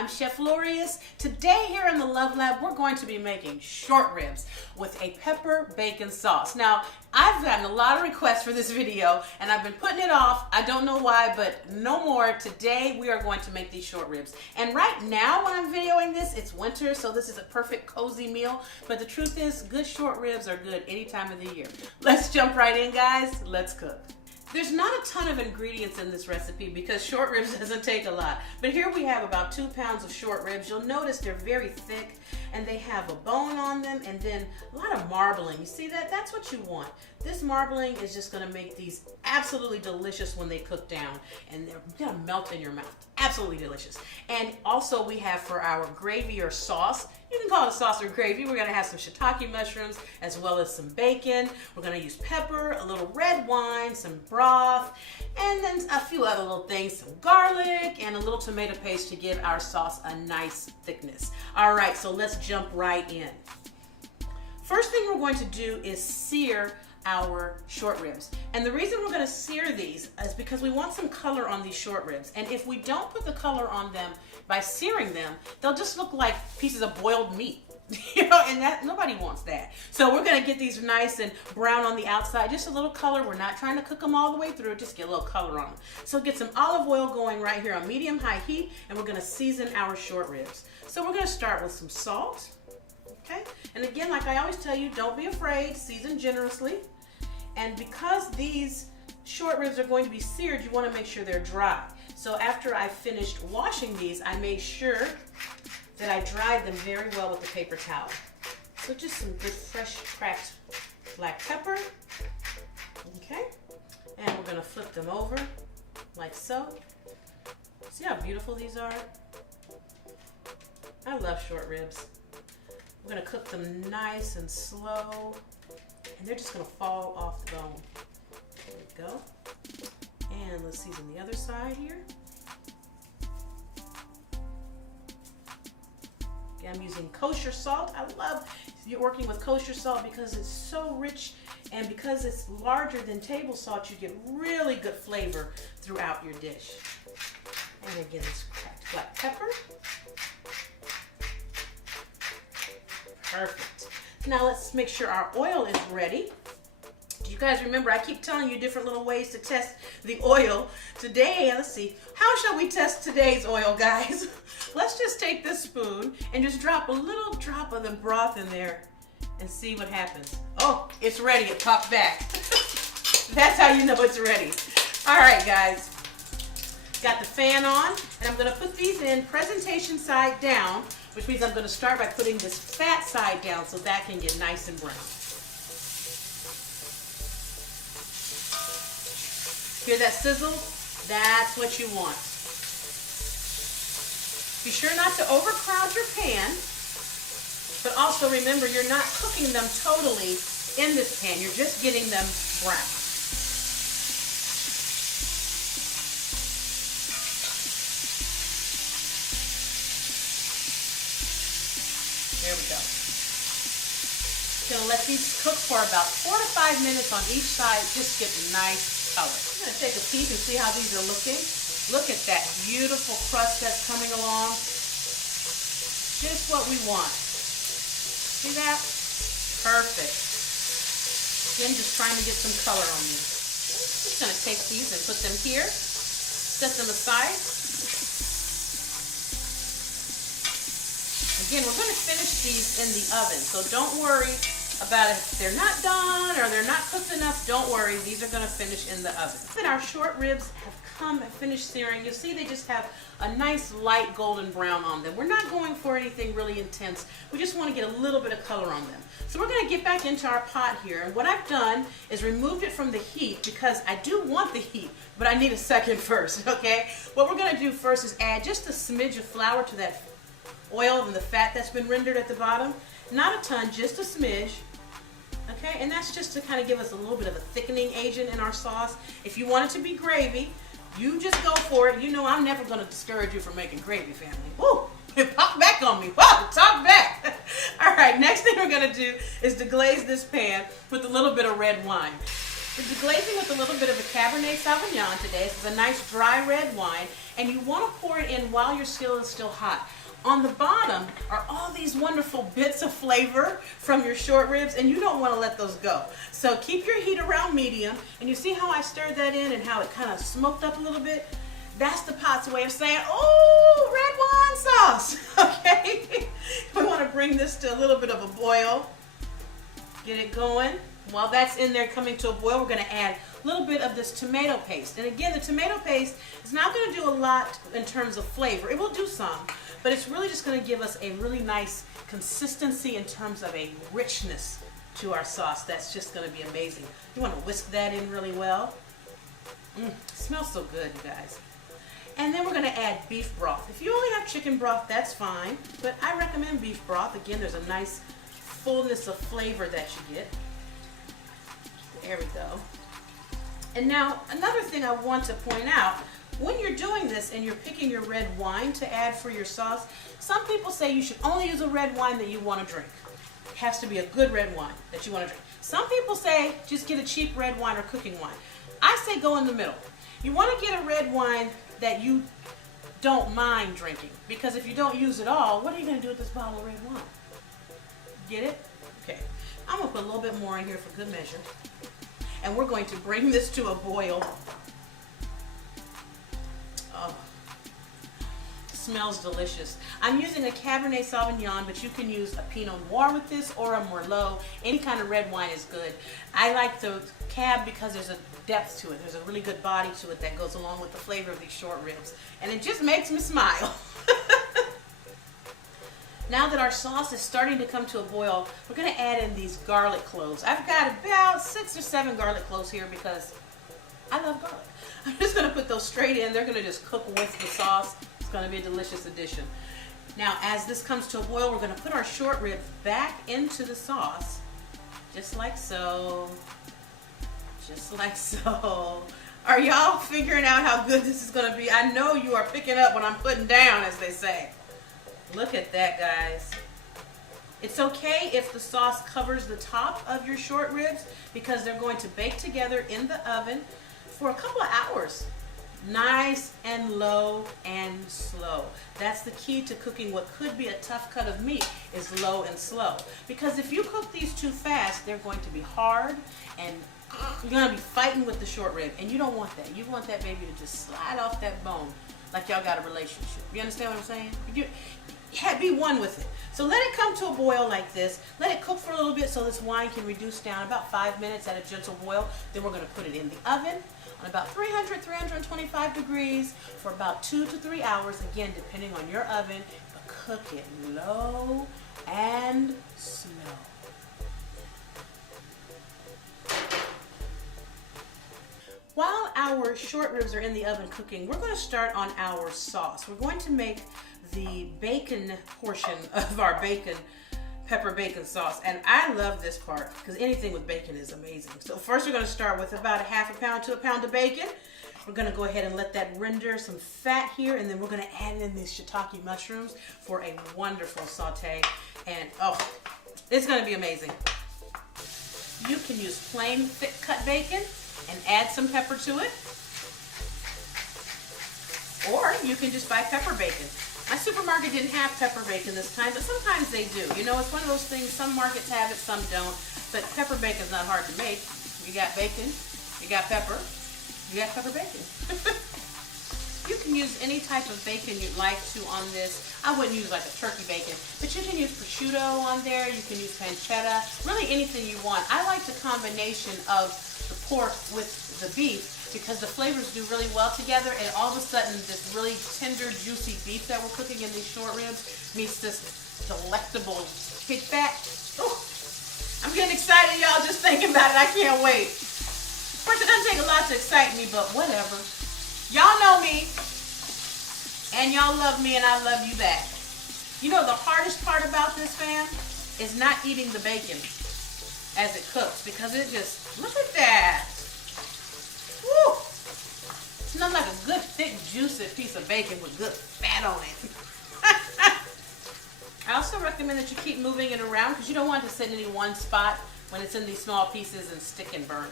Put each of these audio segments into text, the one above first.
I'm Chef Lorious. Today here in the Love Lab, we're going to be making short ribs with a pepper bacon sauce. Now, I've gotten a lot of requests for this video and I've been putting it off. I don't know why, but no more. Today we are going to make these short ribs. And right now when I'm videoing this, it's winter, so this is a perfect cozy meal. But the truth is, good short ribs are good any time of the year. Let's jump right in, guys. Let's cook. There's not a ton of ingredients in this recipe because short ribs doesn't take a lot. But here we have about 2 pounds of short ribs. You'll notice they're very thick and they have a bone on them and then a lot of marbling. You see that? That's what you want. This marbling is just gonna make these absolutely delicious when they cook down, and they're gonna melt in your mouth. Absolutely delicious. And also we have for our gravy or sauce, you can call it a sauce or gravy, we're gonna have some shiitake mushrooms as well as some bacon. We're gonna use pepper, a little red wine, some broth, and then a few other little things, some garlic, and a little tomato paste to give our sauce a nice thickness. All right, so let's jump right in. First thing we're going to do is sear our short ribs. And the reason we're going to sear these is because we want some color on these short ribs. And if we don't put the color on them by searing them, they'll just look like pieces of boiled meat. You know, and that nobody wants that. So we're going to get these nice and brown on the outside, just a little color. We're not trying to cook them all the way through, just get a little color on them. So get some olive oil going right here on medium-high heat, and we're going to season our short ribs. So we're going to start with some salt. Okay, and again, like I always tell you, don't be afraid, season generously. And because these short ribs are going to be seared, you want to make sure they're dry. So after I finished washing these, I made sure that I dried them very well with a paper towel. So just some good fresh cracked black pepper. Okay, and we're going to flip them over like so. See how beautiful these are? I love short ribs. We're going to cook them nice and slow, and they're just going to fall off the bone. There we go. And let's season the other side here. Okay, I'm using kosher salt. I love working with kosher salt because it's so rich, and because it's larger than table salt, you get really good flavor throughout your dish. And again, this cracked black pepper. Perfect. Now let's make sure our oil is ready. Do you guys remember, I keep telling you different little ways to test the oil. Today, let's see, how shall we test today's oil, guys? Let's just take this spoon and just drop a little drop of the broth in there and see what happens. Oh, it's ready, it popped back. That's how you know it's ready. All right, guys. Got the fan on, and I'm gonna put these in presentation side down, which means I'm going to start by putting this fat side down so that can get nice and brown. Hear that sizzle? That's what you want. Be sure not to overcrowd your pan, but also remember you're not cooking them totally in this pan. You're just getting them brown. There we go. Gonna let these cook for about 4 to 5 minutes on each side, just get nice color. I'm gonna take a peek and see how these are looking. Look at that beautiful crust that's coming along. Just what we want. See that? Perfect. Again, just trying to get some color on these. Just gonna take these and put them here. Set them aside. Again, we're going to finish these in the oven, so don't worry about if they're not done or they're not cooked enough. Don't worry, these are going to finish in the oven. And our short ribs have come and finished searing. You'll see they just have a nice light golden brown on them. We're not going for anything really intense. We just want to get a little bit of color on them. So we're going to get back into our pot here, and what I've done is removed it from the heat because I do want the heat, but I need a second first, okay? What we're going to do first is add just a smidge of flour to that oil and the fat that's been rendered at the bottom. Not a ton, just a smidge. Okay, and that's just to kind of give us a little bit of a thickening agent in our sauce. If you want it to be gravy, you just go for it. You know I'm never going to discourage you from making gravy, family. Woo! It popped back on me. Whoa! Talk back! All right, next thing we're going to do is deglaze this pan with a little bit of red wine. We're deglazing with a little bit of a Cabernet Sauvignon today. This is a nice dry red wine, and you want to pour it in while your skillet is still hot. On the bottom are all these wonderful bits of flavor from your short ribs, and you don't want to let those go. So keep your heat around medium, and you see how I stirred that in and how it kind of smoked up a little bit? That's the pot's way of saying, oh, red wine sauce, okay? We want to bring this to a little bit of a boil. Get it going. While that's in there coming to a boil, we're going to add a little bit of this tomato paste. And again, the tomato paste is not going to do a lot in terms of flavor. It will do some, but it's really just going to give us a really nice consistency in terms of a richness to our sauce. That's just going to be amazing. You want to whisk that in really well. It smells so good, you guys. And then we're going to add beef broth. If you only have chicken broth, that's fine, but I recommend beef broth. Again, there's a nice fullness of flavor that you get. There we go. And now, another thing I want to point out, when you're doing this and you're picking your red wine to add for your sauce, some people say you should only use a red wine that you want to drink. It has to be a good red wine that you want to drink. Some people say just get a cheap red wine or cooking wine. I say go in the middle. You want to get a red wine that you don't mind drinking, because if you don't use it all, what are you going to do with this bottle of red wine? Get it? Okay. I'm going to put a little bit more in here for good measure. And we're going to bring this to a boil. Oh, smells delicious. I'm using a Cabernet Sauvignon, but you can use a Pinot Noir with this or a Merlot. Any kind of red wine is good. I like the Cab because there's a depth to it. There's a really good body to it that goes along with the flavor of these short ribs. And it just makes me smile. Now that our sauce is starting to come to a boil, we're going to add in these garlic cloves. I've got about 6 or 7 garlic cloves here because I love garlic. I'm just going to put those straight in. They're going to just cook with the sauce. It's going to be a delicious addition. Now, as this comes to a boil, we're going to put our short ribs back into the sauce, just like so. Just like so. Are y'all figuring out how good this is going to be? I know you are picking up what I'm putting down, as they say. Look at that, guys. It's okay if the sauce covers the top of your short ribs because they're going to bake together in the oven for a couple of hours. Nice and low and slow. That's the key to cooking what could be a tough cut of meat, is low and slow. Because if you cook these too fast, they're going to be hard and you're going to be fighting with the short rib, and you don't want that. You want that baby to just slide off that bone like y'all got a relationship. You understand what I'm saying? Be one with it. So let it come to a boil like this. Let it cook for a little bit so this wine can reduce down about 5 minutes at a gentle boil. Then we're going to put it in the oven on about 300, 325 degrees for about 2 to 3 hours, again, depending on your oven, but cook it low and slow. While our short ribs are in the oven cooking, we're going to start on our sauce. We're going to make the bacon portion of our pepper bacon sauce. And I love this part because anything with bacon is amazing. So first we're going to start with about a half a pound to a pound of bacon. We're going to go ahead and let that render some fat here, and then we're going to add in these shiitake mushrooms for a wonderful saute. And oh, it's going to be amazing. You can use plain thick cut bacon and add some pepper to it, or you can just buy pepper bacon. My supermarket didn't have pepper bacon this time, but sometimes they do. You know, it's one of those things, some markets have it, some don't, but pepper bacon is not hard to make. You got bacon, you got pepper, you got pepper bacon. You can use any type of bacon you'd like to on this. I wouldn't use like a turkey bacon, but you can use prosciutto on there, you can use pancetta, really anything you want. I like the combination of the pork with the beef because the flavors do really well together, and all of a sudden this really tender, juicy beef that we're cooking in these short ribs meets this delectable pig fat. Ooh, I'm getting excited, y'all, just thinking about it. I can't wait. Of course, it doesn't take a lot to excite me, but whatever. Y'all know me, and y'all love me, and I love you back. You know, the hardest part about this, fam, is not eating the bacon as it cooks, because it just, look at that. Woo! It smells like a good, thick, juicy piece of bacon with good fat on it. I also recommend that you keep moving it around because you don't want it to sit in any one spot when it's in these small pieces and stick and burn.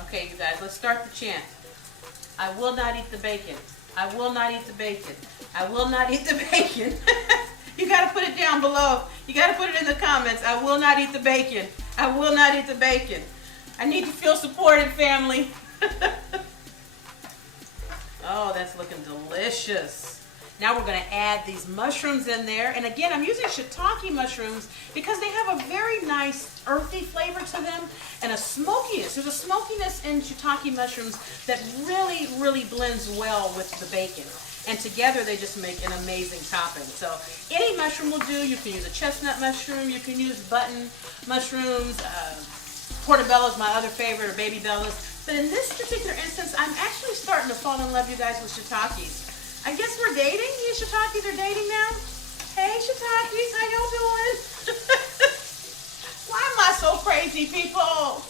Okay, you guys, let's start the chant. I will not eat the bacon. I will not eat the bacon. I will not eat the bacon. You got to put it down below. You got to put it in the comments. I will not eat the bacon. I will not eat the bacon. I need to feel supported, family. Oh, that's looking delicious. Now we're going to add these mushrooms in there. And again, I'm using shiitake mushrooms because they have a very nice earthy flavor to them and a smokiness. There's a smokiness in shiitake mushrooms that really, really blends well with the bacon. And together they just make an amazing topping. So any mushroom will do. You can use a chestnut mushroom. You can use button mushrooms. Portobello is my other favorite, or baby bellas. But in this particular instance, I'm actually starting to fall in love, you guys, with shiitakes. I guess we're dating. You shiitakes are dating now. Hey, shiitakes, how y'all doing? Why am I so crazy, people?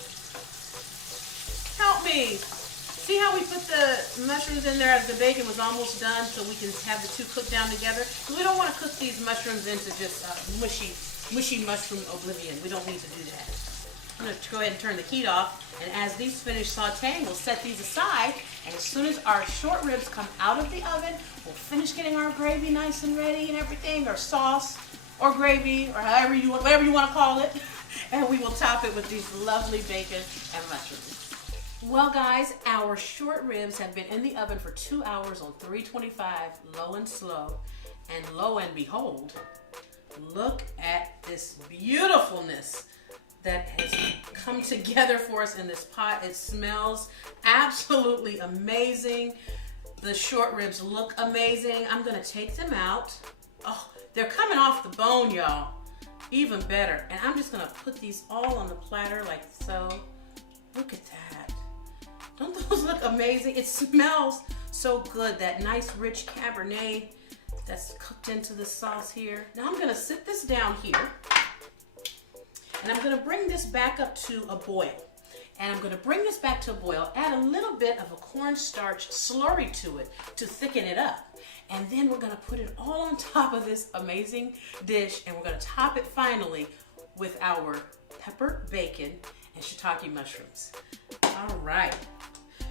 Help me. See how we put the mushrooms in there as the bacon was almost done, so we can have the two cooked down together? We don't want to cook these mushrooms into just mushy mushroom oblivion. We don't need to do that. I'm going to go ahead and turn the heat off, and as these finish sauteing, we'll set these aside, and as soon as our short ribs come out of the oven, we'll finish getting our gravy nice and ready and everything, or sauce, or gravy, or however you want, whatever you want to call it, and we will top it with these lovely bacon and mushrooms. Well, guys, our short ribs have been in the oven for 2 hours on 325, low and slow, and lo and behold, look at this beautifulness that has come together for us in this pot. It smells absolutely amazing. The short ribs look amazing. I'm gonna take them out. Oh, they're coming off the bone, y'all. Even better. And I'm just gonna put these all on the platter like so. Look at that. Don't those look amazing? It smells so good. That nice rich Cabernet that's cooked into the sauce here. Now I'm gonna sit this down here. And I'm going to bring this back up to a boil. And I'm going to bring this back to a boil, add a little bit of a cornstarch slurry to it to thicken it up. And then we're going to put it all on top of this amazing dish, and we're going to top it finally with our pepper, bacon, and shiitake mushrooms. All right.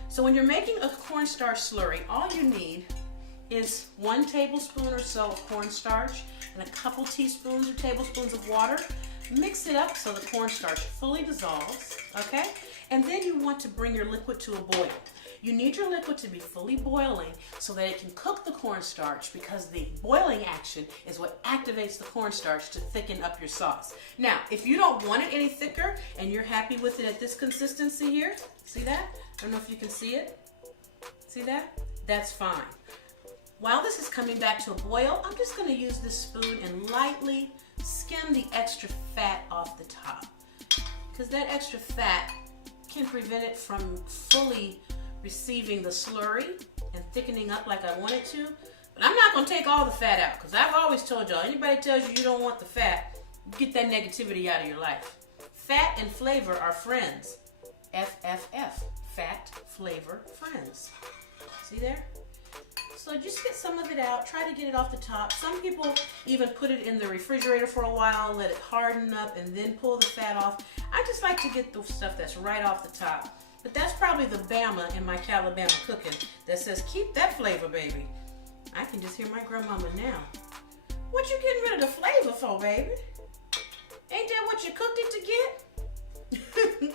So when you're making a cornstarch slurry, all you need is 1 tablespoon or so of cornstarch and a couple teaspoons or tablespoons of water. Mix it up so the cornstarch fully dissolves, okay? And then you want to bring your liquid to a boil. You need your liquid to be fully boiling so that it can cook the cornstarch, because the boiling action is what activates the cornstarch to thicken up your sauce. Now, if you don't want it any thicker and you're happy with it at this consistency here, see that? I don't know if you can see it. See that? That's fine. While this is coming back to a boil, I'm just going to use this spoon and lightly skim the extra fat off the top, because that extra fat can prevent it from fully receiving the slurry and thickening up like I want it to. But I'm not going to take all the fat out, because I've always told y'all, anybody tells you you don't want the fat, get that negativity out of your life. Fat and flavor are friends. FFF. Fat, flavor, friends. See there? So just get some of it out. Try to get it off the top. Some people even put it in the refrigerator for a while, let it harden up, and then pull the fat off. I just like to get the stuff that's right off the top. But that's probably the Bama in my Calabama cooking that says, keep that flavor, baby. I can just hear my grandmama now. What you getting rid of the flavor for, baby? Ain't that what you cooked it to get?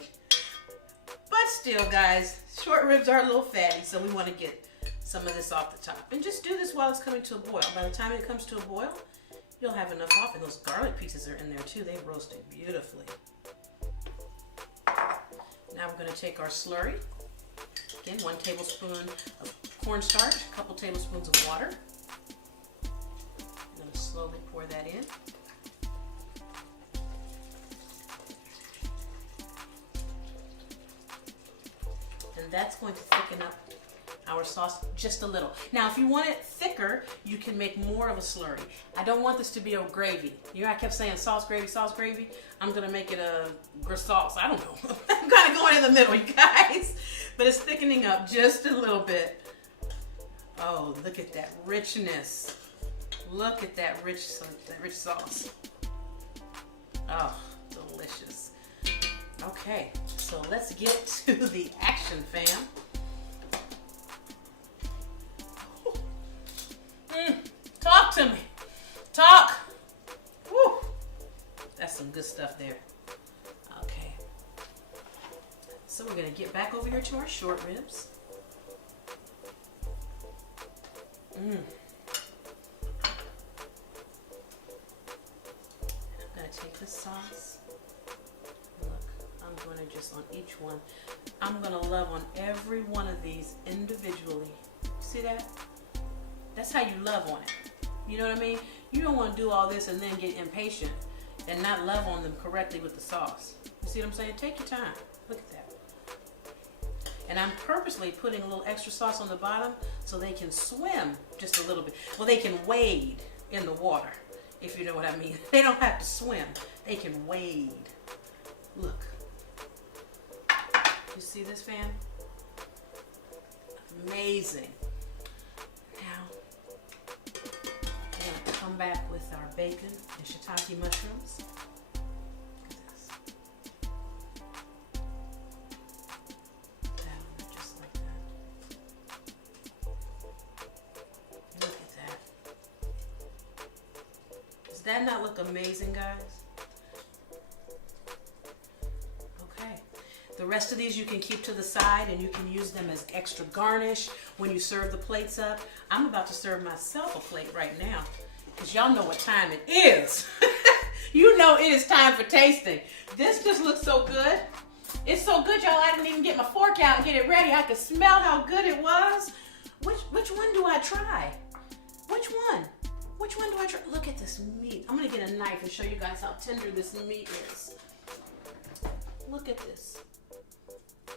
But still, guys, short ribs are a little fatty, so we want to get some of this off the top. And just do this while it's coming to a boil. By the time it comes to a boil, you'll have enough off. And those garlic pieces are in there too. They roasted beautifully. Now we're going to take our slurry. Again, 1 tablespoon of cornstarch, a couple tablespoons of water. I'm going to slowly pour that in. And that's going to thicken up our sauce just a little. Now, if you want it thicker, you can make more of a slurry. I don't want this to be a gravy. You know, I kept saying sauce gravy, sauce gravy. I'm gonna make it a sauce. I don't know. I'm kind of going in the middle, you guys. But it's thickening up just a little bit. Oh, look at that richness. Look at that rich sauce. Oh, delicious. Okay, so let's get to the action, fam. Talk to me. Talk. Woo. That's some good stuff there. Okay. So we're going to get back over here to our short ribs. I'm going to take this sauce. Look, I'm going to just on each one. I'm going to love on every one of these individually. See that? That's how you love on it. You know what I mean? You don't want to do all this and then get impatient and not love on them correctly with the sauce. You see what I'm saying? Take your time. Look at that. And I'm purposely putting a little extra sauce on the bottom so they can swim just a little bit. Well, they can wade in the water, if you know what I mean. They don't have to swim. They can wade. Look. You see this, fam? Amazing. Come back with our bacon and shiitake mushrooms. Look at this. Down just like that. Look at that. Does that not look amazing, guys? Okay. The rest of these you can keep to the side and you can use them as extra garnish when you serve the plates up. I'm about to serve myself a plate right now. Because y'all know what time it is. You know it is time for tasting. This just looks so good. It's so good, y'all. I didn't even get my fork out and get it ready. I could smell how good it was. Which one do I try? Which one? Which one do I try? Look at this meat. I'm going to get a knife and show you guys how tender this meat is. Look at this.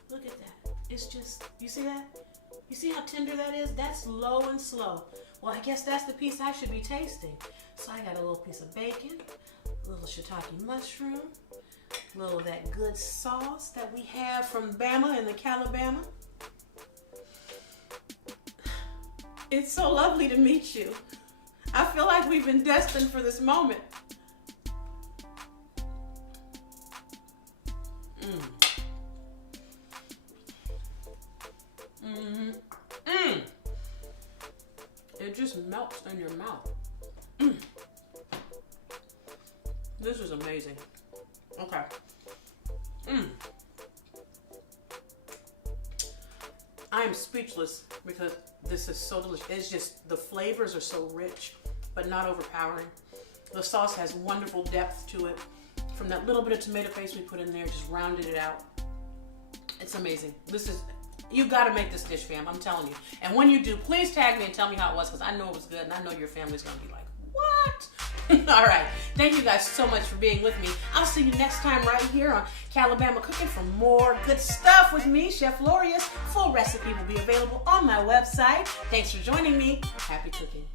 Look at that. It's just, you see that? You see how tender that is? That's low and slow. Well, I guess that's the piece I should be tasting. So I got a little piece of bacon, a little shiitake mushroom, a little of that good sauce that we have from Bama in the Calabama. It's so lovely to meet you. I feel like we've been destined for this moment. It just melts in your mouth. This is amazing. Okay. I am speechless because this is so delicious. It's just, the flavors are so rich, but not overpowering. The sauce has wonderful depth to it. From that little bit of tomato paste we put in there, just rounded it out. It's amazing. This is, you got to make this dish, fam. I'm telling you. And when you do, please tag me and tell me how it was, because I know it was good, and I know your family's going to be like, what? All right. Thank you guys so much for being with me. I'll see you next time right here on Calabama Cooking for more good stuff with me, Chef Lorious. Full recipe will be available on my website. Thanks for joining me. Happy cooking.